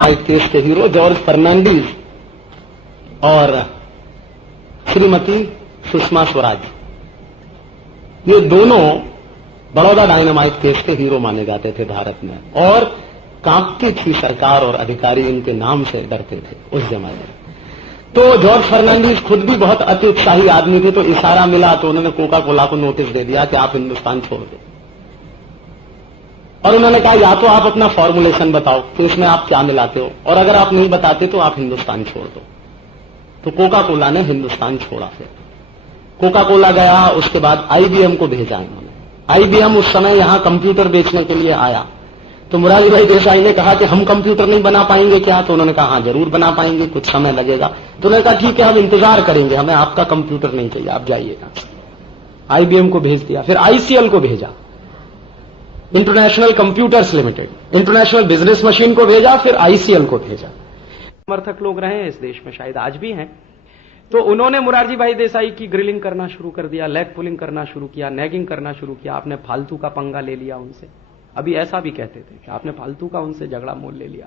Case के hero George Fernandez और श्रीमती सुषमा स्वराज, ये दोनों बड़ौदा डायनामाइट केस के हीरो माने जाते थे भारत में, और कांपती थी सरकार और अधिकारी इनके नाम से डरते थे उस जमाने में। तो जॉर्ज फर्नांडीज खुद भी बहुत अति उत्साही आदमी थे, तो इशारा मिला तो उन्होंने कोका कोला को नोटिस दे दिया कि आप हिंदुस्तान छोड़ दो, और उन्होंने कहा या तो आप अपना फॉर्मुलेशन बताओ कि उसमें आप क्या मिलाते हो, और अगर आप नहीं बताते तो आप हिंदुस्तान छोड़ दो। तो कोका कोला ने हिंदुस्तान छोड़ा। फिर कोका कोला गया, उसके बाद आईबीएम को भेजा इन्होंने। आईबीएम उस समय यहां कंप्यूटर बेचने के लिए आया, तो मुरारी भाई देसाई ने कहा कि हम कंप्यूटर नहीं बना पाएंगे क्या? तो उन्होंने कहा हाँ जरूर बना पाएंगे, कुछ समय लगेगा। तो उन्होंने कहा ठीक है, हम इंतजार करेंगे, हमें आपका कंप्यूटर नहीं चाहिए, आप जाइएगा। आईबीएम को भेज दिया। फिर आईसीएल को भेजा, international computers limited, international business machine को भेजा, फिर आईसीएल को भेजा। समर्थक लोग रहे हैं इस देश में, शायद आज भी हैं। तो उन्होंने मुरारजी भाई देसाई की ग्रिलिंग करना शुरू कर दिया, लेग पुलिंग करना शुरू किया, नैगिंग करना शुरू किया। आपने फालतू का पंगा ले लिया उनसे। अभी ऐसा भी कहते थे कि आपने फालतू का उनसे झगड़ा मोल ले लिया।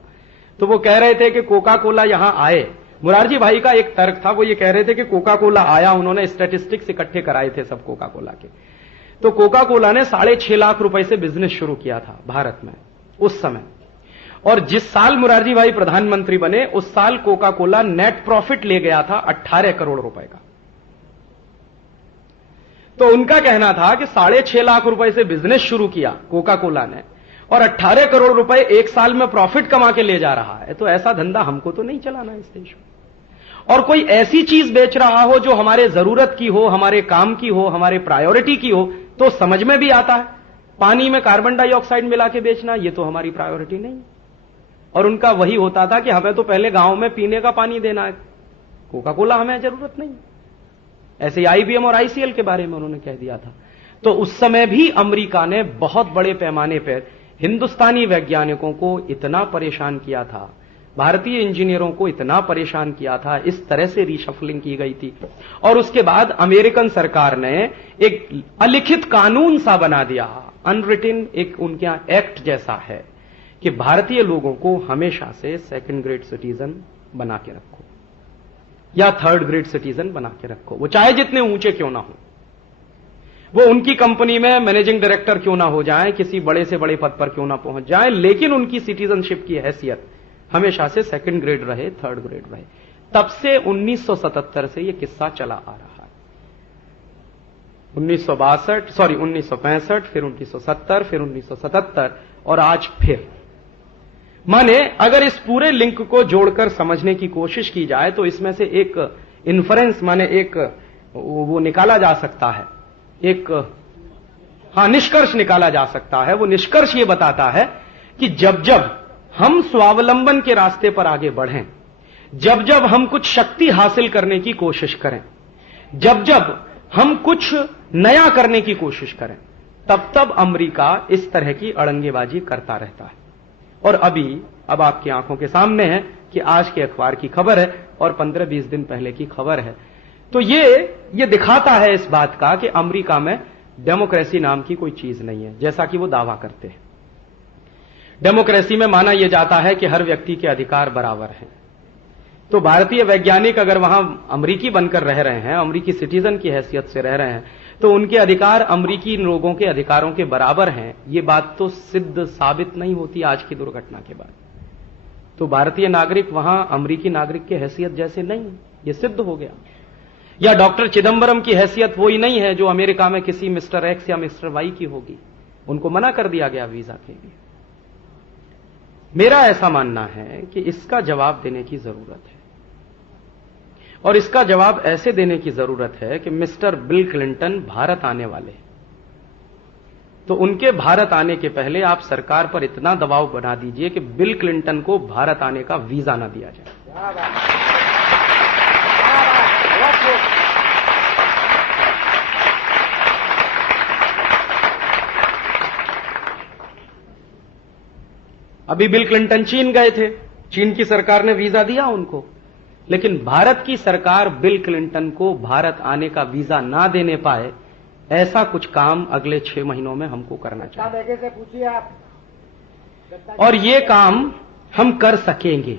तो वो कह रहे थे कि कोका कोला यहां आए। मुरारजी भाई का एक तर्क था, वो ये कह रहे थे कि कोका कोला आया, उन्होंने स्टैटिस्टिक्स इकट्ठे कराए थे सब कोका कोला के। तो कोका कोला ने 6.5 लाख रुपए से बिजनेस शुरू किया था भारत में उस समय, और जिस साल मुरारजी भाई प्रधानमंत्री बने उस साल कोका कोला नेट प्रॉफिट ले गया था 18 करोड़ रुपए का। तो उनका कहना था कि 6.5 लाख रुपए से बिजनेस शुरू किया कोका कोला ने, और 18 करोड़ रुपए एक साल में प्रॉफिट कमा के ले जा रहा है, तो ऐसा धंधा हमको तो नहीं चलाना इस देश में। और कोई ऐसी चीज बेच रहा हो जो हमारे जरूरत की हो, हमारे काम की हो, हमारे प्रायोरिटी की हो, तो समझ में भी आता है। पानी में कार्बन डाइऑक्साइड मिला के बेचना, ये तो हमारी प्रायोरिटी नहीं। और उनका वही होता था कि हमें तो पहले गांव में पीने का पानी देना है, कोका कोला हमें जरूरत नहीं। ऐसे आईबीएम और आईसीएल के बारे में उन्होंने कह दिया था। तो उस समय भी अमेरिका ने बहुत बड़े पैमाने पर हिंदुस्तानी वैज्ञानिकों को इतना परेशान किया था, भारतीय इंजीनियरों को इतना परेशान किया था, इस तरह से रीशफलिंग की गई थी। और उसके बाद अमेरिकन सरकार ने एक अलिखित कानून सा बना दिया, अनरिटन एक उनके यहां एक्ट जैसा है कि भारतीय लोगों को हमेशा से सेकंड ग्रेड सिटीजन बना के रखो या थर्ड ग्रेड सिटीजन बना के रखो, वो चाहे जितने ऊंचे क्यों ना हो, वो उनकी कंपनी में मैनेजिंग डायरेक्टर क्यों ना हो जाए, किसी बड़े से बड़े पद पर क्यों ना पहुंच जाए, लेकिन उनकी सिटीजनशिप की हैसियत हमेशा से सेकंड ग्रेड रहे, थर्ड ग्रेड रहे। तब से 1977 से यह किस्सा चला आ रहा है। 1965, फिर 1970, फिर 1977, और आज फिर। माने अगर इस पूरे लिंक को जोड़कर समझने की कोशिश की जाए तो इसमें से एक इन्फरेंस, माने एक वो निकाला जा सकता है, एक निष्कर्ष निकाला जा सकता है। वो निष्कर्ष ये बताता है कि जब जब हम स्वावलंबन के रास्ते पर आगे बढ़ें, जब जब हम कुछ शक्ति हासिल करने की कोशिश करें, जब जब हम कुछ नया करने की कोशिश करें, तब तब अमेरिका इस तरह की अड़ंगेबाजी करता रहता है। और अब आपकी आंखों के सामने है कि आज के अखबार की खबर है और 15-20 दिन पहले की खबर है। तो ये दिखाता है इस बात का कि अमेरिका में डेमोक्रेसी नाम की कोई चीज नहीं है, जैसा कि वो दावा करते हैं। डेमोक्रेसी में माना यह जाता है कि हर व्यक्ति के अधिकार बराबर हैं। तो भारतीय वैज्ञानिक अगर वहां अमेरिकी बनकर रह रहे हैं, अमेरिकी सिटीजन की हैसियत से रह रहे हैं, तो उनके अधिकार अमेरिकी लोगों के अधिकारों के बराबर हैं। ये बात तो सिद्ध साबित नहीं होती आज की दुर्घटना के बाद। तो भारतीय नागरिक वहां अमेरिकी नागरिक की हैसियत जैसे नहीं, ये सिद्ध हो गया। या डॉक्टर चिदंबरम की हैसियत वही नहीं है जो अमेरिका में किसी मिस्टर एक्स या मिस्टर वाई की होगी, उनको मना कर दिया गया वीजा के लिए। मेरा ऐसा मानना है कि इसका जवाब देने की जरूरत है, और इसका जवाब ऐसे देने की जरूरत है कि मिस्टर बिल क्लिंटन भारत आने वाले, तो उनके भारत आने के पहले आप सरकार पर इतना दबाव बना दीजिए कि बिल क्लिंटन को भारत आने का वीजा ना दिया जाए। अभी बिल क्लिंटन चीन गए थे, चीन की सरकार ने वीजा दिया उनको, लेकिन भारत की सरकार बिल क्लिंटन को भारत आने का वीजा ना देने पाए, ऐसा कुछ काम अगले 6 महीनों में हमको करना चाहिए। से पूछिए आप। और ये काम हम कर सकेंगे,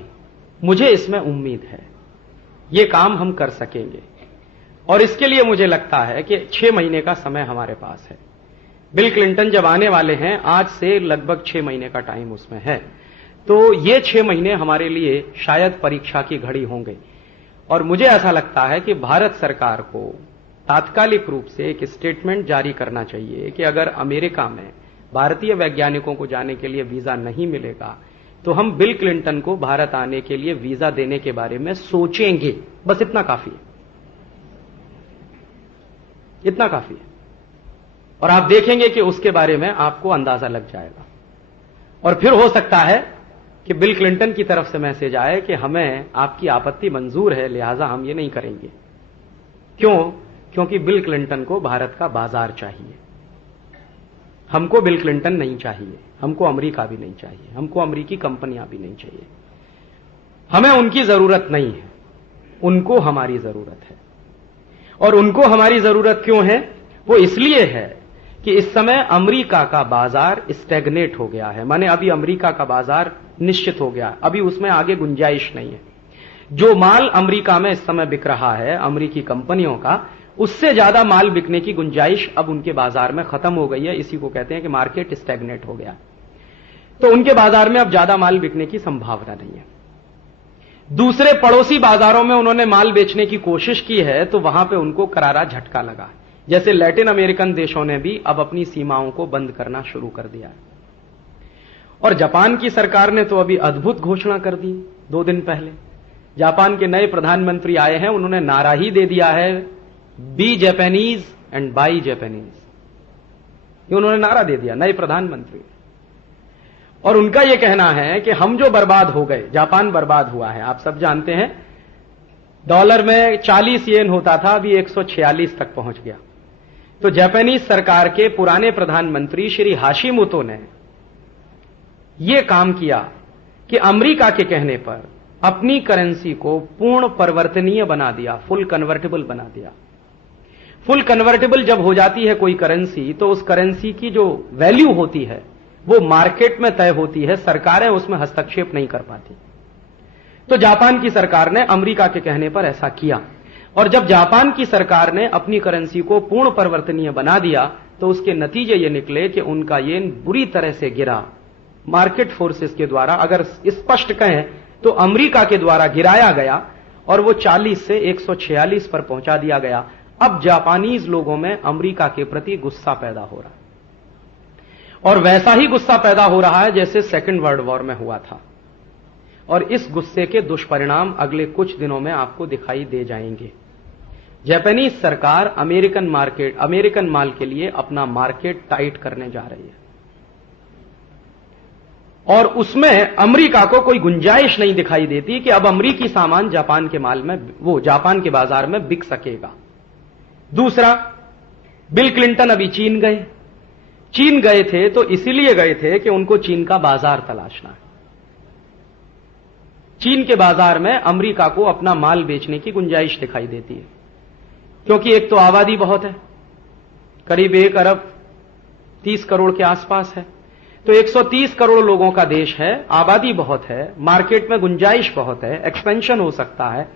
मुझे इसमें उम्मीद है, ये काम हम कर सकेंगे। और इसके लिए मुझे लगता है कि 6 महीने का समय हमारे पास है। बिल क्लिंटन जब आने वाले हैं, आज से लगभग 6 महीने का टाइम उसमें है, तो ये 6 महीने हमारे लिए शायद परीक्षा की घड़ी होंगे। और मुझे ऐसा लगता है कि भारत सरकार को तात्कालिक रूप से एक स्टेटमेंट जारी करना चाहिए कि अगर अमेरिका में भारतीय वैज्ञानिकों को जाने के लिए वीजा नहीं मिलेगा तो हम बिल क्लिंटन को भारत आने के लिए वीजा देने के बारे में सोचेंगे। बस इतना काफी है, इतना काफी है। और आप देखेंगे कि उसके बारे में आपको अंदाजा लग जाएगा। और फिर हो सकता है कि बिल क्लिंटन की तरफ से मैसेज आए कि हमें आपकी आपत्ति मंजूर है, लिहाजा हम ये नहीं करेंगे। क्यों? क्योंकि बिल क्लिंटन को भारत का बाजार चाहिए, हमको बिल क्लिंटन नहीं चाहिए, हमको अमेरिका भी नहीं चाहिए, हमको अमेरिकी कंपनियां भी नहीं चाहिए, हमें उनकी जरूरत नहीं है, उनको हमारी जरूरत है। और उनको हमारी जरूरत क्यों है? वो इसलिए है कि इस समय अमेरिका का बाजार स्टैग्नेट हो गया है, माने अभी अमेरिका का बाजार निश्चित हो गया, अभी उसमें आगे गुंजाइश नहीं है। जो माल अमेरिका में इस समय बिक रहा है अमेरिकी कंपनियों का, उससे ज्यादा माल बिकने की गुंजाइश अब उनके बाजार में खत्म हो गई है। इसी को कहते हैं कि मार्केट स्टैग्नेट हो गया, तो उनके बाजार में अब ज्यादा माल बिकने की संभावना नहीं है। दूसरे पड़ोसी बाजारों में उन्होंने माल बेचने की कोशिश की है, तो वहां पे उनको करारा झटका लगा। जैसे लैटिन अमेरिकन देशों ने भी अब अपनी सीमाओं को बंद करना शुरू कर दिया। और जापान की सरकार ने तो अभी अद्भुत घोषणा कर दी 2 दिन पहले। जापान के नए प्रधानमंत्री आए हैं, उन्होंने नारा ही दे दिया है, be Japanese and buy Japanese. ये उन्होंने नारा दे दिया, नए प्रधानमंत्री। और उनका यह कहना है कि हम जो बर्बाद हो गए, जापान बर्बाद हुआ है, आप सब जानते हैं, डॉलर में 40 येन होता था, अभी 146 तक पहुंच गया। तो जापानीज सरकार के पुराने प्रधानमंत्री श्री हाशिमोतो ने यह काम किया कि अमेरिका के कहने पर अपनी करेंसी को पूर्ण परिवर्तनीय बना दिया, फुल कन्वर्टेबल बना दिया। फुल कन्वर्टेबल जब हो जाती है कोई करेंसी, तो उस करेंसी की जो वैल्यू होती है वो मार्केट में तय होती है, सरकारें उसमें हस्तक्षेप नहीं कर पाती। तो जापान की सरकार ने अमेरिका के कहने पर ऐसा किया। और जब जापान की सरकार ने अपनी करेंसी को पूर्ण परिवर्तनीय बना दिया, तो उसके नतीजे ये निकले कि उनका येन बुरी तरह से गिरा, मार्केट फोर्सेस के द्वारा। अगर स्पष्ट कहें तो अमेरिका के द्वारा गिराया गया और वो 40 से 146 पर पहुंचा दिया गया। अब जापानीज लोगों में अमेरिका के प्रति गुस्सा पैदा हो रहा है, और वैसा ही गुस्सा पैदा हो रहा है जैसे सेकेंड वर्ल्ड वॉर में हुआ था। और इस गुस्से के दुष्परिणाम अगले कुछ दिनों में आपको दिखाई दे जाएंगे। जापानीज सरकार अमेरिकन माल के लिए अपना मार्केट टाइट करने जा रही है, और उसमें अमेरिका को कोई गुंजाइश नहीं दिखाई देती कि अब अमेरिकी सामान जापान के माल में, वो जापान के बाजार में बिक सकेगा। दूसरा, बिल क्लिंटन अभी चीन गए। चीन गए थे तो इसीलिए गए थे कि उनको चीन का बाजार तलाशना है। चीन के बाजार में अमेरिका को अपना माल बेचने की गुंजाइश दिखाई देती है, क्योंकि एक तो आबादी बहुत है, करीब 1 अरब 30 करोड़ के आसपास है। तो 130 करोड़ लोगों का देश है, आबादी बहुत है, मार्केट में गुंजाइश बहुत है, एक्सपेंशन हो सकता है।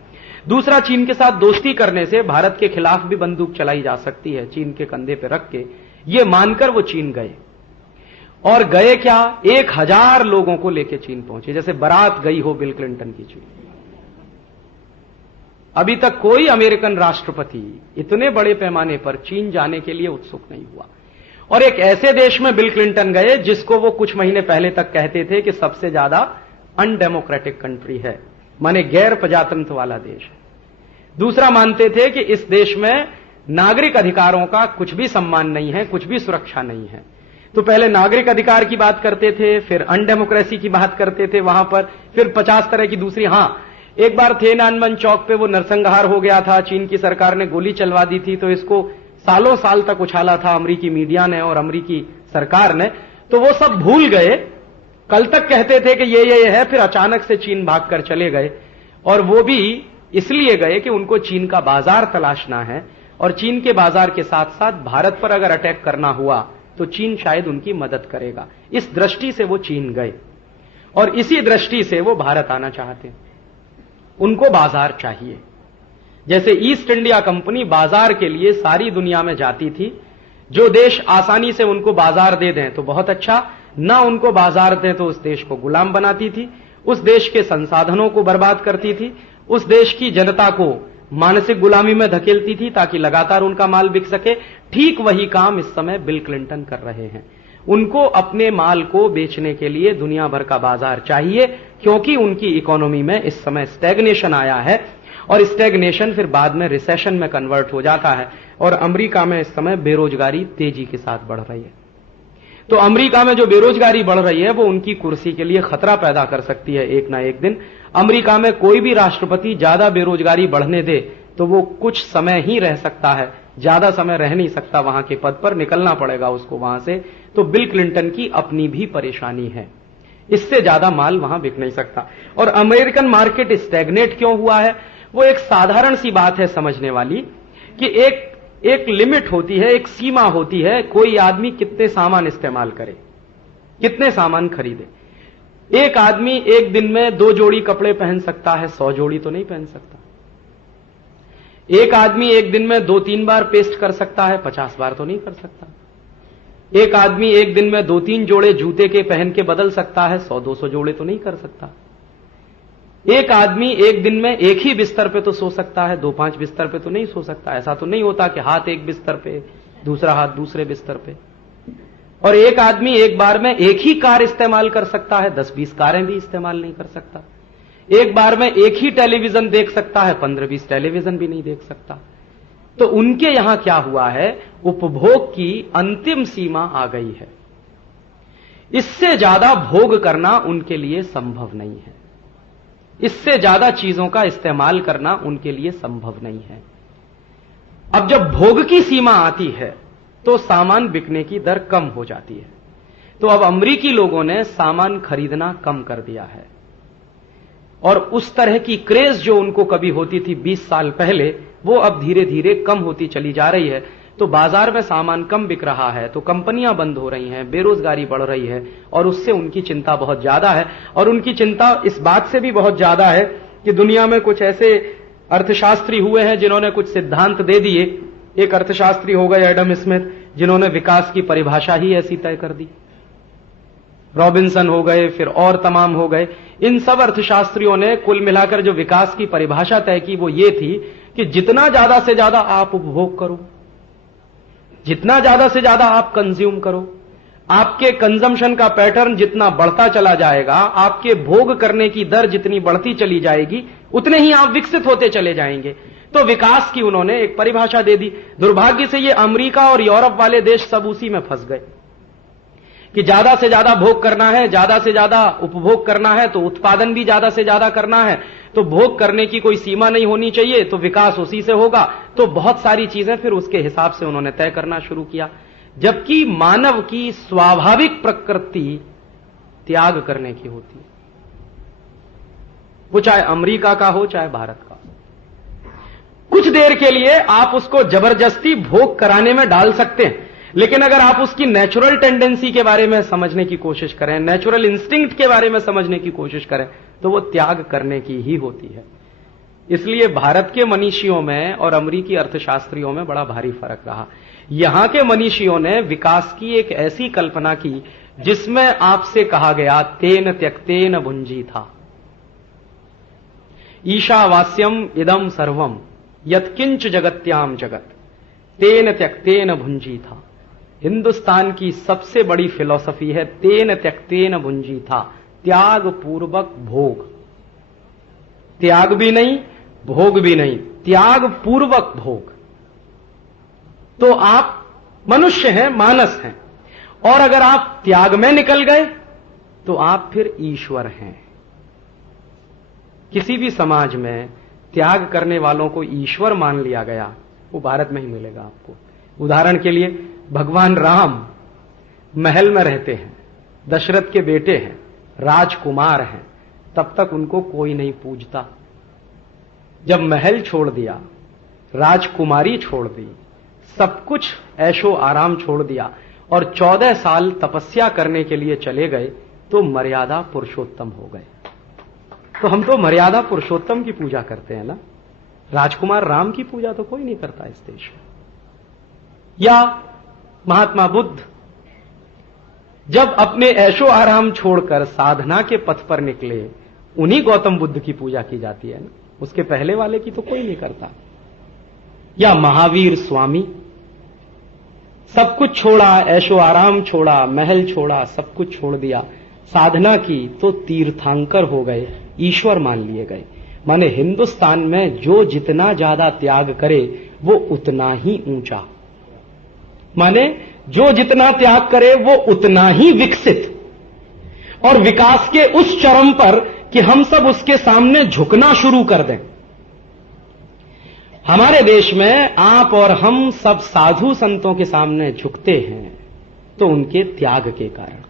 दूसरा, चीन के साथ दोस्ती करने से भारत के खिलाफ भी बंदूक चलाई जा सकती है, चीन के कंधे पर रख के। ये मानकर वो चीन गए, और गए क्या, 1000 लोगों को लेकर चीन पहुंचे, जैसे बारात गई हो बिल क्लिंटन की चीन। अभी तक कोई अमेरिकन राष्ट्रपति इतने बड़े पैमाने पर चीन जाने के लिए उत्सुक नहीं हुआ। और एक ऐसे देश में बिल क्लिंटन गए जिसको वो कुछ महीने पहले तक कहते थे कि सबसे ज्यादा अनडेमोक्रेटिक कंट्री है, माने गैर प्रजातंत्र वाला देश है। दूसरा, मानते थे कि इस देश में नागरिक अधिकारों का कुछ भी सम्मान नहीं है, कुछ भी सुरक्षा नहीं है। तो पहले नागरिक अधिकार की बात करते थे, फिर अनडेमोक्रेसी की बात करते थे वहां पर, फिर 50 तरह की दूसरी। हां, एक बार थिएनअनमेन चौक पे वो नरसंहार हो गया था, चीन की सरकार ने गोली चलवा दी थी, तो इसको सालों साल तक उछाला था अमेरिकी मीडिया ने और अमेरिकी सरकार ने। तो वो सब भूल गए, कल तक कहते थे कि ये है, फिर अचानक से चीन भागकर चले गए। और वो भी इसलिए गए कि उनको चीन का बाजार तलाशना है, और चीन के बाजार के साथ साथ भारत पर अगर अटैक करना हुआ तो चीन शायद उनकी मदद करेगा। इस दृष्टि से वो चीन गए। और इसी दृष्टि से वो भारत आना चाहते हैं। उनको बाजार चाहिए। जैसे ईस्ट इंडिया कंपनी बाजार के लिए सारी दुनिया में जाती थी, जो देश आसानी से उनको बाजार दे दें तो बहुत अच्छा, ना उनको बाजार दें तो उस देश को गुलाम बनाती थी, उस देश के संसाधनों को बर्बाद करती थी, उस देश की जनता को मानसिक गुलामी में धकेलती थी ताकि लगातार उनका माल बिक सके। ठीक वही काम इस समय बिल क्लिंटन कर रहे हैं। उनको अपने माल को बेचने के लिए दुनिया भर का बाजार चाहिए, क्योंकि उनकी इकोनॉमी में इस समय स्टैग्नेशन आया है और स्टैग्नेशन फिर बाद में रिसेशन में कन्वर्ट हो जाता है। और अमेरिका में इस समय बेरोजगारी तेजी के साथ बढ़ रही है। तो अमेरिका में जो बेरोजगारी बढ़ रही है वो उनकी कुर्सी के लिए खतरा पैदा कर सकती है एक ना एक दिन। अमेरिका में कोई भी राष्ट्रपति ज्यादा बेरोजगारी बढ़ने दे तो वो कुछ समय ही रह सकता है, ज्यादा समय रह नहीं सकता वहां के पद पर, निकलना पड़ेगा उसको वहां से। तो बिल क्लिंटन की अपनी भी परेशानी है, इससे ज्यादा माल वहां बिक नहीं सकता। और अमेरिकन मार्केट स्टैग्नेट क्यों हुआ है? वो एक साधारण सी बात है समझने वाली कि एक लिमिट होती है, एक सीमा होती है, कोई आदमी कितने सामान इस्तेमाल करे, कितने सामान खरीदे। एक आदमी एक दिन में 2 जोड़ी कपड़े पहन सकता है, 100 जोड़ी तो नहीं पहन सकता। एक आदमी एक दिन में 2-3 बार पेस्ट कर सकता है, 50 बार तो नहीं कर सकता। एक आदमी एक दिन में 2-3 जोड़े जूते के पहन के बदल सकता है, 100-200 जोड़े तो नहीं कर सकता। एक आदमी एक दिन में एक ही बिस्तर पे तो सो सकता है, 2-5 बिस्तर पे तो नहीं सो सकता। ऐसा तो नहीं होता कि हाथ एक बिस्तर पे, दूसरा हाथ दूसरे बिस्तर पे। और एक आदमी एक बार में एक ही कार इस्तेमाल कर सकता है, 10-20 कारें भी इस्तेमाल नहीं कर सकता। एक बार में एक ही टेलीविजन देख सकता है, 15-20 टेलीविजन भी नहीं देख सकता। तो उनके यहां क्या हुआ है, उपभोग की अंतिम सीमा आ गई है। इससे ज्यादा भोग करना उनके लिए संभव नहीं है, इससे ज्यादा चीजों का इस्तेमाल करना उनके लिए संभव नहीं है। अब जब भोग की सीमा आती है तो सामान बिकने की दर कम हो जाती है। तो अब अमेरिकी लोगों ने सामान खरीदना कम कर दिया है और उस तरह की क्रेज जो उनको कभी होती थी 20 साल पहले, वो अब धीरे धीरे कम होती चली जा रही है। तो बाजार में सामान कम बिक रहा है, तो कंपनियां बंद हो रही हैं, बेरोजगारी बढ़ रही है और उससे उनकी चिंता बहुत ज्यादा है। और उनकी चिंता इस बात से भी बहुत ज्यादा है कि दुनिया में कुछ ऐसे अर्थशास्त्री हुए हैं जिन्होंने कुछ सिद्धांत दे दिए। एक अर्थशास्त्री हो गए एडम स्मिथ, जिन्होंने विकास की परिभाषा ही ऐसी तय कर दी। रॉबिन्सन हो गए, फिर और तमाम हो गए। इन सब अर्थशास्त्रियों ने कुल मिलाकर जो विकास की परिभाषा तय की वो ये थी कि जितना ज्यादा से ज्यादा आप उपभोग करो, जितना ज्यादा से ज्यादा आप कंज्यूम करो, आपके कंजम्पशन का पैटर्न जितना बढ़ता चला जाएगा, आपके भोग करने की दर जितनी बढ़ती चली जाएगी, उतने ही आप विकसित होते चले जाएंगे। तो विकास की उन्होंने एक परिभाषा दे दी। दुर्भाग्य से ये अमेरिका और यूरोप वाले देश सब उसी में फंस गए कि ज्यादा से ज्यादा भोग करना है, ज्यादा से ज्यादा उपभोग करना है, तो उत्पादन भी ज्यादा से ज्यादा करना है, तो भोग करने की कोई सीमा नहीं होनी चाहिए, तो विकास उसी से होगा। तो बहुत सारी चीजें फिर उसके हिसाब से उन्होंने तय करना शुरू किया, जबकि मानव की स्वाभाविक प्रकृति त्याग करने की होती है, वो चाहे अमेरिका का हो चाहे भारत का। कुछ देर के लिए आप उसको जबरदस्ती भोग कराने में डाल सकते हैं, लेकिन अगर आप उसकी नेचुरल टेंडेंसी के बारे में समझने की कोशिश करें, नेचुरल इंस्टिंक्ट के बारे में समझने की कोशिश करें, तो वो त्याग करने की ही होती है। इसलिए भारत के मनीषियों में और अमेरिकी अर्थशास्त्रियों में बड़ा भारी फर्क रहा। यहां के मनीषियों ने विकास की एक ऐसी कल्पना की जिसमें आपसे कहा गया तेन त्यक्तेन भुंजी था, ईशावास्यम इदम सर्वम यत्किंच जगत्याम जगत तेन त्यक्तेन भुंजी था। हिंदुस्तान की सबसे बड़ी फिलॉसफी है तेन त्यक्तेन भुंजी था, त्याग पूर्वक भोग। त्याग भी नहीं, भोग भी नहीं, त्याग पूर्वक भोग। तो आप मनुष्य हैं, मानस हैं, और अगर आप त्याग में निकल गए तो आप फिर ईश्वर हैं। किसी भी समाज में त्याग करने वालों को ईश्वर मान लिया गया, वो भारत में ही मिलेगा आपको। उदाहरण के लिए भगवान राम महल में रहते हैं, दशरथ के बेटे हैं, राजकुमार हैं, तब तक उनको कोई नहीं पूजता। जब महल छोड़ दिया, राजकुमारी छोड़ दी, सब कुछ ऐशो आराम छोड़ दिया और 14 साल तपस्या करने के लिए चले गए, तो मर्यादा पुरुषोत्तम हो गए। तो हम तो मर्यादा पुरुषोत्तम की पूजा करते हैं ना, राजकुमार राम की पूजा तो कोई नहीं करता इस देश में। या महात्मा बुद्ध जब अपने ऐशो आराम छोड़कर साधना के पथ पर निकले, उन्हीं गौतम बुद्ध की पूजा की जाती है ना, उसके पहले वाले की तो कोई नहीं करता। या महावीर स्वामी सब कुछ छोड़ा, ऐशो आराम छोड़ा, महल छोड़ा, सब कुछ छोड़ दिया, साधना की तो तीर्थंकर हो गए, ईश्वर मान लिए गए। माने हिंदुस्तान में जो जितना ज्यादा त्याग करे वो उतना ही ऊंचा, माने जो जितना त्याग करे वो उतना ही विकसित और विकास के उस चरम पर कि हम सब उसके सामने झुकना शुरू कर दें। हमारे देश में आप और हम सब साधु संतों के सामने झुकते हैं तो उनके त्याग के कारण,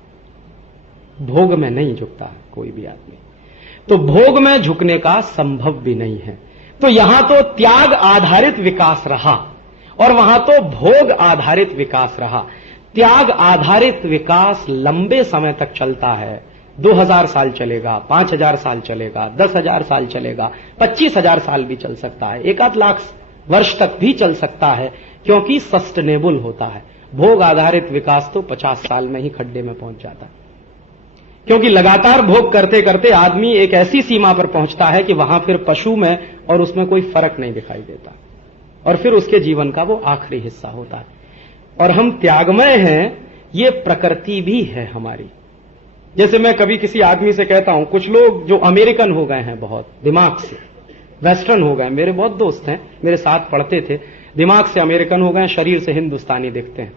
भोग में नहीं झुकता कोई भी आदमी, तो भोग में झुकने का संभव भी नहीं है। तो यहां तो त्याग आधारित विकास रहा और वहां तो भोग आधारित विकास रहा। त्याग आधारित विकास लंबे समय तक चलता है, 2000 साल चलेगा, 5000 साल चलेगा, 10,000 साल चलेगा, 25,000 साल भी चल सकता है, 1-8 लाख वर्ष तक भी चल सकता है, क्योंकि सस्टेनेबल होता है। भोग आधारित विकास तो 50 साल में ही खड्डे में पहुंच जाता है, क्योंकि लगातार भोग करते करते आदमी एक ऐसी सीमा पर पहुंचता है कि वहां फिर पशु में और उसमें कोई फर्क नहीं दिखाई देता, और फिर उसके जीवन का वो आखिरी हिस्सा होता है। और हम त्यागमय हैं, ये प्रकृति भी है हमारी। जैसे मैं कभी किसी आदमी से कहता हूं, कुछ लोग जो अमेरिकन हो गए हैं, बहुत दिमाग से वेस्टर्न हो गए, मेरे बहुत दोस्त हैं, मेरे साथ पढ़ते थे, दिमाग से अमेरिकन हो गए, शरीर से हिंदुस्तानी दिखते हैं,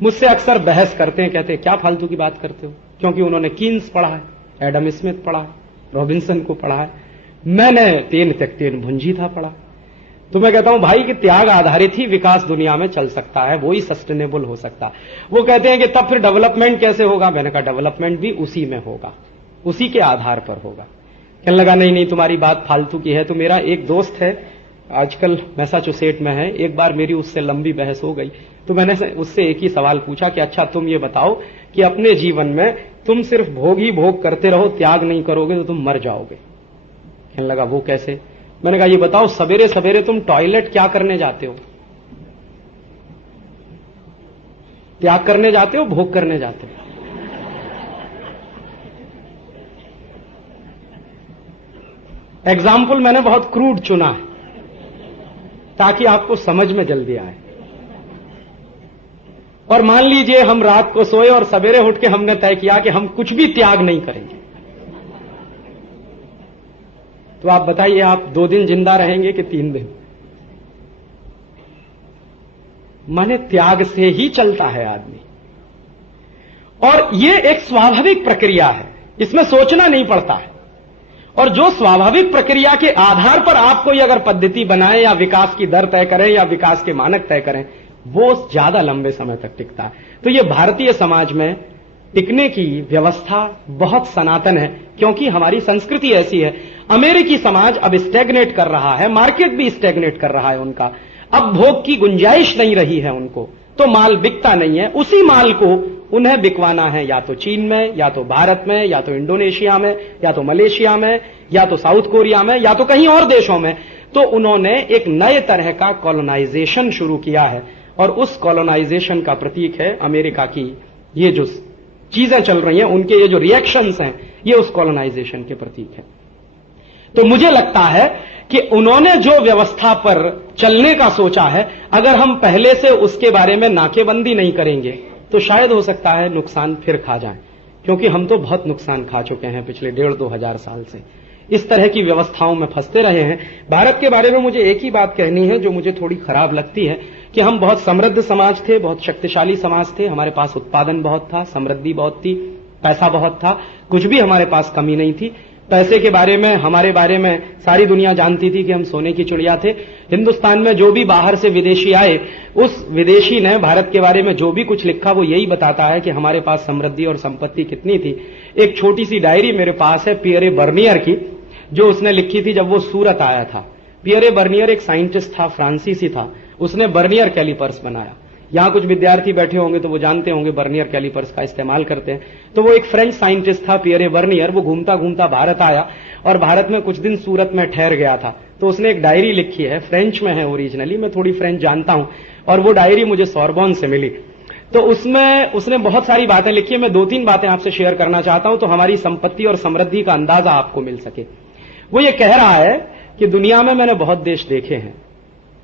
मुझसे अक्सर बहस करते हैं, कहते हैं क्या फालतू की बात करते हो, क्योंकि उन्होंने कीन्स पढ़ा है, एडम स्मिथ पढ़ा है, रॉबिन्सन को पढ़ा है, मैंने तेन तक तेन भुंजी था पढ़ा। तो मैं कहता हूं भाई कि त्याग आधारित ही विकास दुनिया में चल सकता है, वो ही सस्टेनेबल हो सकता है। वो कहते हैं कि तब फिर डेवलपमेंट कैसे होगा, मैंने कहा डेवलपमेंट भी उसी में होगा, उसी के आधार पर होगा। कहने लगा नहीं नहीं तुम्हारी बात फालतू की है। तो मेरा एक दोस्त है, आजकल मैसाचुसेट में है, एक बार मेरी उससे लंबी बहस हो गई, तो मैंने उससे एक ही सवाल पूछा कि अच्छा तुम ये बताओ कि अपने जीवन में तुम सिर्फ भोग ही भोग करते रहो, त्याग नहीं करोगे तो तुम मर जाओगे। कहने लगा वो कैसे। मैंने कहा ये बताओ सवेरे सवेरे तुम टॉयलेट क्या करने जाते हो, त्याग करने जाते हो, भोग करने जाते हो। एग्जाम्पल मैंने बहुत क्रूड चुना है ताकि आपको समझ में जल्दी आए। और मान लीजिए हम रात को सोए और सवेरे उठ के हमने तय किया कि हम कुछ भी त्याग नहीं करेंगे, तो आप बताइए आप 2 दिन जिंदा रहेंगे कि 3 दिन। माने त्याग से ही चलता है आदमी, और ये एक स्वाभाविक प्रक्रिया है, इसमें सोचना नहीं पड़ता है। और जो स्वाभाविक प्रक्रिया के आधार पर आप कोई अगर पद्धति बनाए या विकास की दर तय करें या विकास के मानक तय करें, वो ज्यादा लंबे समय तक टिकता है। तो ये भारतीय समाज में टिकने की व्यवस्था बहुत सनातन है, क्योंकि हमारी संस्कृति ऐसी है। अमेरिकी समाज अब स्टैग्नेट कर रहा है, मार्केट भी स्टैग्नेट कर रहा है उनका, अब भोग की गुंजाइश नहीं रही है उनको, तो माल बिकता नहीं है। उसी माल को उन्हें बिकवाना है या तो चीन में, या तो भारत में, या तो इंडोनेशिया में, या तो मलेशिया में, या तो साउथ कोरिया में, या तो कहीं और देशों में। तो उन्होंने एक नए तरह का कॉलोनाइजेशन शुरू किया है, और उस कॉलोनाइजेशन का प्रतीक है अमेरिका की ये जो चीजें चल रही हैं, उनके ये जो रिएक्शंस हैं, ये उस कॉलोनाइजेशन के प्रतीक है। तो मुझे लगता है कि उन्होंने जो व्यवस्था पर चलने का सोचा है, अगर हम पहले से उसके बारे में नाकेबंदी नहीं करेंगे तो शायद हो सकता है नुकसान फिर खा जाएं, क्योंकि हम तो बहुत नुकसान खा चुके हैं पिछले 1,500-2 हजार साल से, इस तरह की व्यवस्थाओं में फंसते रहे हैं। भारत के बारे में मुझे एक ही बात कहनी है जो मुझे थोड़ी खराब लगती है, कि हम बहुत समृद्ध समाज थे, बहुत शक्तिशाली समाज थे, हमारे पास उत्पादन बहुत था, समृद्धि बहुत थी, पैसा बहुत था, कुछ भी हमारे पास कमी नहीं थी। पैसे के बारे में, हमारे बारे में सारी दुनिया जानती थी कि हम सोने की चिड़िया थे। हिंदुस्तान में जो भी बाहर से विदेशी आए, उस विदेशी ने भारत के बारे में जो भी कुछ लिखा वो यही बताता है कि हमारे पास समृद्धि और संपत्ति कितनी थी। एक छोटी सी डायरी मेरे पास है पियरे बर्नियर की, जो उसने लिखी थी जब वो सूरत आया था। पियरे बर्नियर एक साइंटिस्ट था, फ्रांसीसी था, उसने बर्नियर कैलिपर्स बनाया। यहां कुछ विद्यार्थी बैठे होंगे तो वो जानते होंगे वर्नियर कैलिपर्स का इस्तेमाल करते हैं। तो वो एक फ्रेंच साइंटिस्ट था पियरे वर्नियर, वो घूमता घूमता भारत आया और भारत में कुछ दिन सूरत में ठहर गया था। तो उसने एक डायरी लिखी है, फ्रेंच में है ओरिजिनली, मैं थोड़ी फ्रेंच जानता हूं, और वो डायरी मुझे सोरबोन से मिली। तो उसमें उसने बहुत सारी बातें लिखी है। मैं 2-3 बातें आपसे शेयर करना चाहता हूं तो हमारी संपत्ति और समृद्धि का अंदाजा आपको मिल सके। वो ये कह रहा है कि दुनिया में मैंने बहुत देश देखे हैं,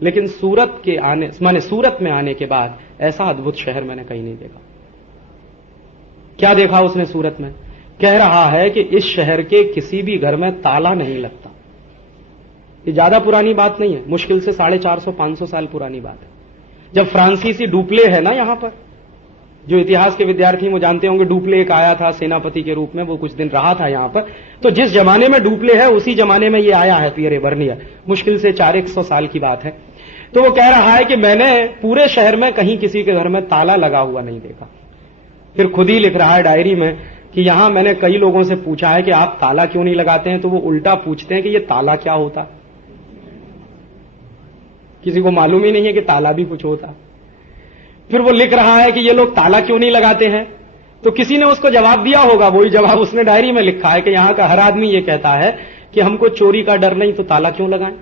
लेकिन सूरत में आने के बाद ऐसा अद्भुत शहर मैंने कहीं नहीं देखा। क्या देखा उसने सूरत में? कह रहा है कि इस शहर के किसी भी घर में ताला नहीं लगता। ये ज्यादा पुरानी बात नहीं है, मुश्किल से 450-500 साल पुरानी बात है। जब फ्रांसीसी डुप्ले है ना यहां पर, जो इतिहास के विद्यार्थी वो जानते होंगे, डुप्ले एक आया था सेनापति के रूप में, वो कुछ दिन रहा था यहां पर। तो जिस जमाने में डुप्ले है उसी जमाने में ये आया है पियरे वर्नियर, मुश्किल से 400 साल की बात है। तो वो कह रहा है कि मैंने पूरे शहर में कहीं किसी के घर में ताला लगा हुआ नहीं देखा। फिर खुद ही लिख रहा है डायरी में कि यहां मैंने कई लोगों से पूछा है कि आप ताला क्यों नहीं लगाते हैं, तो वो उल्टा पूछते हैं कि ये ताला क्या होता है। किसी को मालूम ही नहीं है कि ताला भी कुछ होता। फिर वो लिख रहा है कि ये लोग ताला क्यों नहीं लगाते हैं, तो किसी ने उसको जवाब दिया होगा, वही जवाब उसने डायरी में लिखा है कि यहां का हर आदमी ये कहता है कि हमको चोरी का डर नहीं, तो ताला क्यों लगाएं।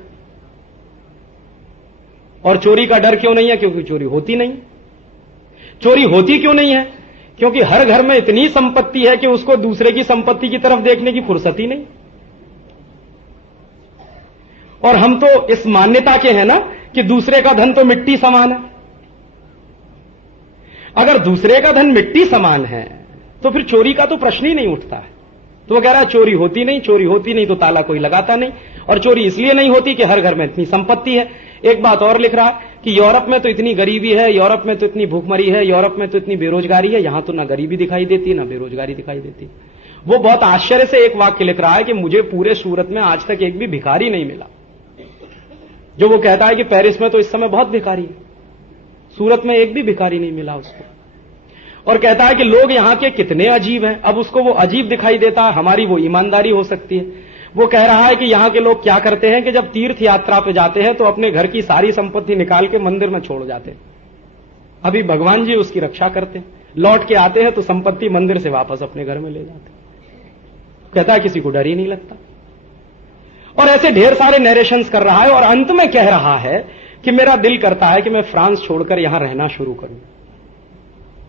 और चोरी का डर क्यों नहीं है? क्योंकि चोरी होती नहीं। चोरी होती क्यों नहीं है? क्योंकि हर घर में इतनी संपत्ति है कि उसको दूसरे की संपत्ति की तरफ देखने की फुर्सत ही नहीं। और हम तो इस मान्यता के हैं ना कि दूसरे का धन तो मिट्टी समान है। अगर दूसरे का धन मिट्टी समान है तो फिर चोरी का तो प्रश्न ही नहीं उठता है। तो वो कह रहा है चोरी होती नहीं, चोरी होती नहीं तो ताला कोई लगाता नहीं। और चोरी इसलिए नहीं होती कि हर घर में इतनी संपत्ति है। एक बात और लिख रहा कि यूरोप में तो इतनी गरीबी है, यूरोप में तो इतनी भूखमरी है, यूरोप में तो इतनी बेरोजगारी है, यहां तो ना गरीबी दिखाई देती ना बेरोजगारी दिखाई देती। वो बहुत आश्चर्य से एक वाक्य लिख रहा है कि मुझे पूरे सूरत में आज तक एक भी भिखारी नहीं मिला। जो वो कहता है कि पेरिस में तो इस समय बहुत भिखारी है, सूरत में एक भी भिखारी नहीं मिला उसको। और कहता है कि लोग यहां के कितने अजीब हैं। अब उसको वो अजीब दिखाई देता, हमारी वो ईमानदारी हो सकती है। वो कह रहा है कि यहां के लोग क्या करते हैं कि जब तीर्थ यात्रा पे जाते हैं तो अपने घर की सारी संपत्ति निकाल के मंदिर में छोड़ जाते हैं। अभी भगवान जी उसकी रक्षा करते हैं, लौट के आते हैं तो संपत्ति मंदिर से वापस अपने घर में ले जाते हैं। कहता है किसी को डर ही नहीं लगता। और ऐसे ढेर सारे नरेशंस कर रहा है और अंत में कह रहा है कि मेरा दिल करता है कि मैं फ्रांस छोड़कर यहां रहना शुरू करूं,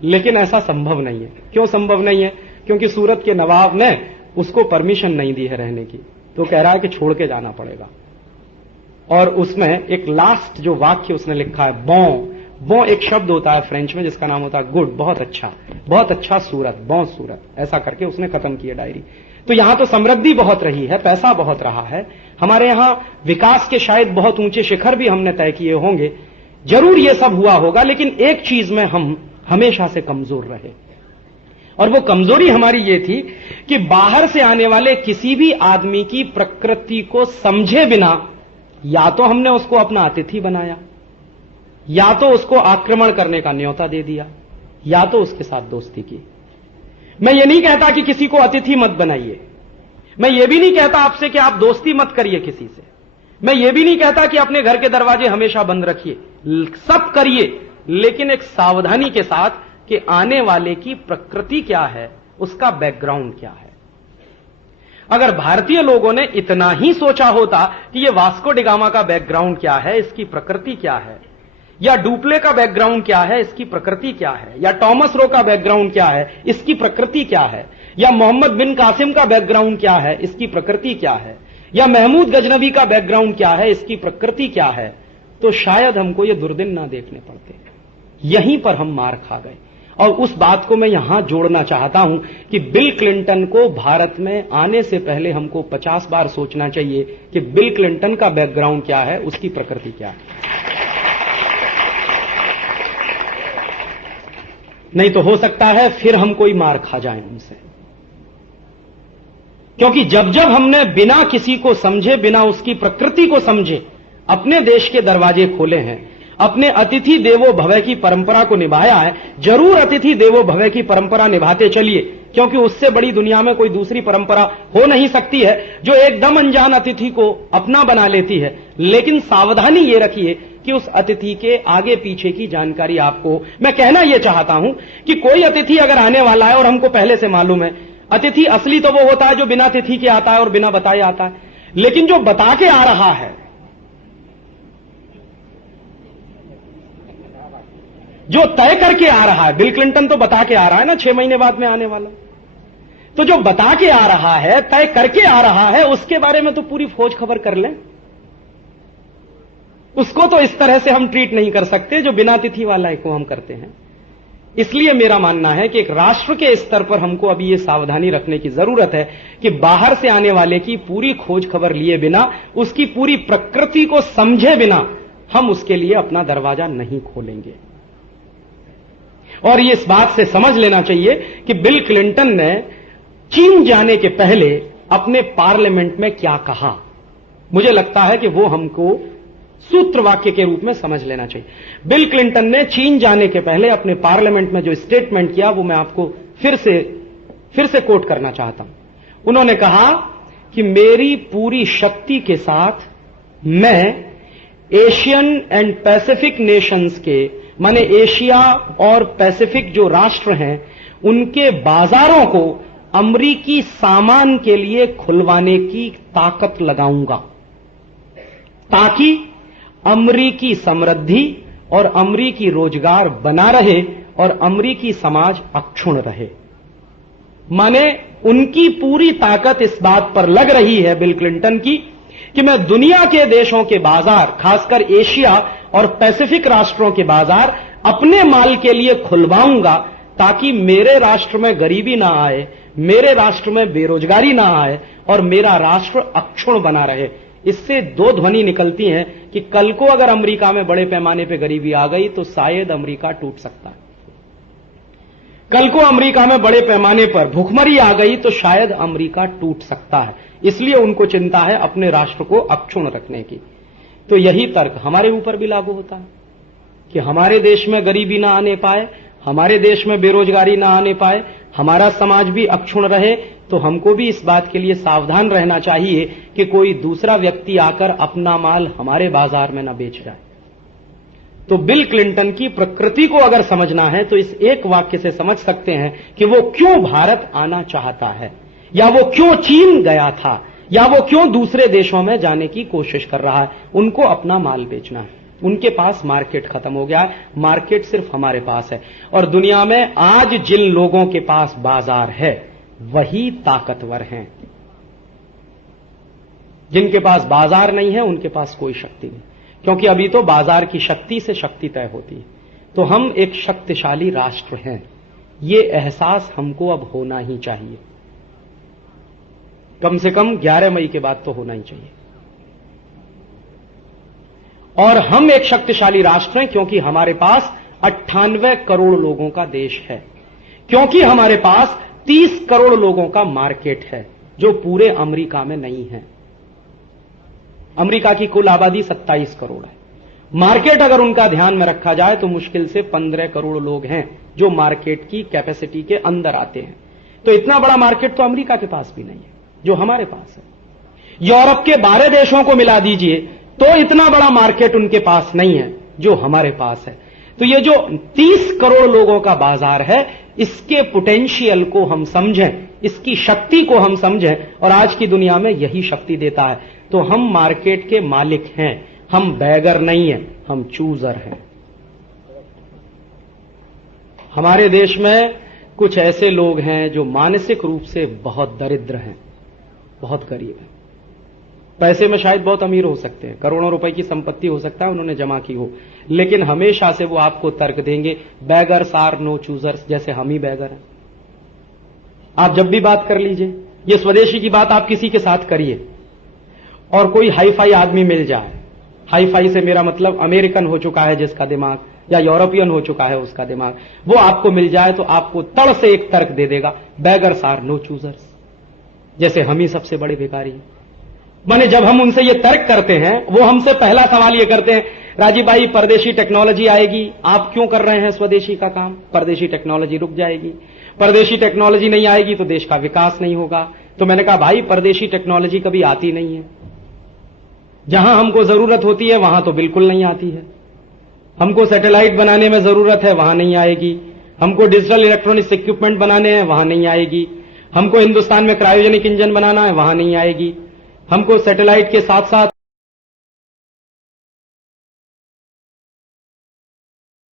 लेकिन ऐसा संभव नहीं है। क्यों संभव नहीं है? क्योंकि सूरत के नवाब ने उसको परमिशन नहीं दी है रहने की। तो कह रहा है कि छोड़ के जाना पड़ेगा। और उसमें एक लास्ट जो वाक्य उसने लिखा है, बॉ एक शब्द होता है फ्रेंच में जिसका नाम होता है गुड, बहुत अच्छा सूरत, बॉ सूरत, ऐसा करके उसने खत्म किया डायरी। तो यहां तो समृद्धि बहुत रही है, पैसा बहुत रहा है, हमारे यहां विकास के शायद बहुत ऊंचे शिखर भी हमने तय किए होंगे, जरूर ये सब हुआ होगा, लेकिन एक चीज में हम हमेशा से कमजोर रहे। और वो कमजोरी हमारी ये थी कि बाहर से आने वाले किसी भी आदमी की प्रकृति को समझे बिना या तो हमने उसको अपना अतिथि बनाया, या तो उसको आक्रमण करने का न्योता दे दिया, या तो उसके साथ दोस्ती की। मैं ये नहीं कहता कि किसी को अतिथि मत बनाइए, मैं ये भी नहीं कहता आपसे कि आप दोस्ती मत करिए किसी से, मैं ये भी नहीं कहता कि अपने घर के दरवाजे हमेशा बंद रखिए, सब करिए, लेकिन एक सावधानी के साथ कि आने वाले की प्रकृति क्या है, उसका बैकग्राउंड क्या है। अगर भारतीय लोगों ने इतना ही सोचा होता कि ये वास्को डिगामा का बैकग्राउंड क्या है, इसकी प्रकृति क्या है, या डुप्ले का बैकग्राउंड क्या है, इसकी प्रकृति क्या है, या टॉमस रो का बैकग्राउंड क्या है, इसकी प्रकृति क्या है, या मोहम्मद बिन कासिम का बैकग्राउंड क्या है, इसकी प्रकृति क्या है, या महमूद गजनवी का बैकग्राउंड क्या है, इसकी प्रकृति क्या है, तो शायद हमको ये दुर्दिन ना देखने पड़ते। यहीं पर हम मार खा गए। और उस बात को मैं यहां जोड़ना चाहता हूं कि बिल क्लिंटन को भारत में आने से पहले हमको 50 बार सोचना चाहिए कि बिल क्लिंटन का बैकग्राउंड क्या है, उसकी प्रकृति क्या है। नहीं तो हो सकता है फिर हम कोई मार खा जाएं उनसे, क्योंकि जब जब हमने बिना किसी को समझे, बिना उसकी प्रकृति को समझे अपने देश के दरवाजे खोले हैं, अपने अतिथि देवो भव की परंपरा को निभाया है, जरूर अतिथि देवो भव की परंपरा निभाते चलिए, क्योंकि उससे बड़ी दुनिया में कोई दूसरी परंपरा हो नहीं सकती है जो एकदम अनजान अतिथि को अपना बना लेती है। लेकिन सावधानी ये रखिए कि उस अतिथि के आगे पीछे की जानकारी आपको हो। मैं कहना यह चाहता हूं कि कोई अतिथि अगर आने वाला है और हमको पहले से मालूम है, अतिथि असली तो वो होता है जो बिना तिथि के आता है और बिना बताए आता है, लेकिन जो बता के आ रहा है, जो तय करके आ रहा है, बिल क्लिंटन तो बता के आ रहा है ना 6 महीने बाद में आने वाला, तो जो बता के आ रहा है, तय करके आ रहा है, उसके बारे में तो पूरी फौज खबर कर लें। उसको तो इस तरह से हम ट्रीट नहीं कर सकते जो बिना तिथि वाला है को हम करते हैं। इसलिए मेरा मानना है कि एक राष्ट्र के स्तर पर हमको अभी यह सावधानी रखने की जरूरत है कि बाहर से आने वाले की पूरी खोज खबर लिए बिना, उसकी पूरी प्रकृति को समझे बिना हम उसके लिए अपना दरवाजा नहीं खोलेंगे। और ये इस बात से समझ लेना चाहिए कि बिल क्लिंटन ने चीन जाने के पहले अपने पार्लियामेंट में क्या कहा, मुझे लगता है कि वो हमको सूत्र वाक्य के रूप में समझ लेना चाहिए। बिल क्लिंटन ने चीन जाने के पहले अपने पार्लियामेंट में जो स्टेटमेंट किया वो मैं आपको फिर से कोट करना चाहता हूं। उन्होंने कहा कि मेरी पूरी शक्ति के साथ मैं एशियन एंड पैसिफिक नेशंस के, माने एशिया और पैसिफिक जो राष्ट्र हैं, उनके बाजारों को अमरीकी सामान के लिए खुलवाने की ताकत लगाऊंगा ताकि अमरीकी समृद्धि और अमरीकी रोजगार बना रहे और अमरीकी समाज अक्षुण्ण रहे। माने उनकी पूरी ताकत इस बात पर लग रही है बिल क्लिंटन की कि मैं दुनिया के देशों के बाजार, खासकर एशिया और पैसिफिक राष्ट्रों के बाजार अपने माल के लिए खुलवाऊंगा ताकि मेरे राष्ट्र में गरीबी ना आए, मेरे राष्ट्र में बेरोजगारी ना आए और मेरा राष्ट्र अक्षुण्ण बना रहे। इससे दो ध्वनि निकलती हैं कि कल को अगर अमेरिका में बड़े पैमाने पर गरीबी आ गई तो शायद अमेरिका टूट सकता है। कल को अमेरिका में बड़े पैमाने पर भूखमरी आ गई तो शायद अमेरिका टूट सकता है। इसलिए उनको चिंता है अपने राष्ट्र को अक्षुण्ण रखने की। तो यही तर्क हमारे ऊपर भी लागू होता है कि हमारे देश में गरीबी ना आने पाए, हमारे देश में बेरोजगारी ना आने पाए, हमारा समाज भी अक्षुण्ण रहे, तो हमको भी इस बात के लिए सावधान रहना चाहिए कि कोई दूसरा व्यक्ति आकर अपना माल हमारे बाजार में ना बेच जाए। तो बिल क्लिंटन की प्रकृति को अगर समझना है तो इस एक वाक्य से समझ सकते हैं कि वो क्यों भारत आना चाहता है, या वो क्यों चीन गया था, या वो क्यों दूसरे देशों में जाने की कोशिश कर रहा है। उनको अपना माल बेचना है, उनके पास मार्केट खत्म हो गया है, मार्केट सिर्फ हमारे पास है। और दुनिया में आज जिन लोगों के पास बाजार है वही ताकतवर हैं। जिनके पास बाजार नहीं है उनके पास कोई शक्ति नहीं, क्योंकि अभी तो बाजार की शक्ति से शक्ति तय होती है। तो हम एक शक्तिशाली राष्ट्र हैं, ये एहसास हमको अब होना ही चाहिए। कम से कम 11 मई के बाद तो होना ही चाहिए। और हम एक शक्तिशाली राष्ट्र हैं क्योंकि हमारे पास 98 करोड़ लोगों का देश है, क्योंकि हमारे पास 30 करोड़ लोगों का मार्केट है जो पूरे अमेरिका में नहीं है। अमेरिका की कुल आबादी 27 करोड़ है। मार्केट अगर उनका ध्यान में रखा जाए तो मुश्किल से 15 करोड़ लोग हैं जो मार्केट की कैपेसिटी के अंदर आते हैं। तो इतना बड़ा मार्केट तो अमेरिका के पास भी नहीं है जो हमारे पास है। यूरोप के 12 देशों को मिला दीजिए तो इतना बड़ा मार्केट उनके पास नहीं है जो हमारे पास है। तो ये जो 30 करोड़ लोगों का बाजार है, इसके पोटेंशियल को हम समझें, इसकी शक्ति को हम समझें, और आज की दुनिया में यही शक्ति देता है। तो हम मार्केट के मालिक हैं, हम बैगर नहीं हैं, हम चूजर हैं। हमारे देश में कुछ ऐसे लोग हैं जो मानसिक रूप से बहुत दरिद्र हैं, बहुत गरीब हैं। पैसे में शायद बहुत अमीर हो सकते हैं, करोड़ों रुपए की संपत्ति हो सकता है उन्होंने जमा की हो, लेकिन हमेशा से वो आपको तर्क देंगे बैगर्स आर नो चूजर्स, जैसे हम ही बैगर हैं। आप जब भी बात कर लीजिए, ये स्वदेशी की बात आप किसी के साथ करिए और कोई हाई फाई आदमी मिल जाए, हाई फाई से मेरा मतलब अमेरिकन हो चुका है जिसका दिमाग, या यूरोपियन हो चुका है उसका दिमाग, वो आपको मिल जाए तो आपको तड़ से एक तर्क दे देगा बैगर्स आर नो चूजर्स, जैसे हम ही सबसे बड़े भिखारी हैं। माने जब हम उनसे ये तर्क करते हैं, वो हमसे पहला सवाल ये करते हैं, राजीव भाई परदेशी टेक्नोलॉजी आएगी, आप क्यों कर रहे हैं स्वदेशी का काम? परदेशी टेक्नोलॉजी रुक जाएगी, परदेशी टेक्नोलॉजी नहीं आएगी तो देश का विकास नहीं होगा। तो मैंने कहा भाई परदेशी टेक्नोलॉजी कभी आती नहीं है, जहां हमको जरूरत होती है वहां तो बिल्कुल नहीं आती है। हमको सैटेलाइट बनाने में जरूरत है, वहां नहीं आएगी। हमको डिजिटल इलेक्ट्रॉनिक्स इक्विपमेंट बनाने हैं, वहां नहीं आएगी। हमको हिंदुस्तान में क्रायोजेनिक इंजन बनाना है, वहां नहीं आएगी। हमको सैटेलाइट के साथ साथ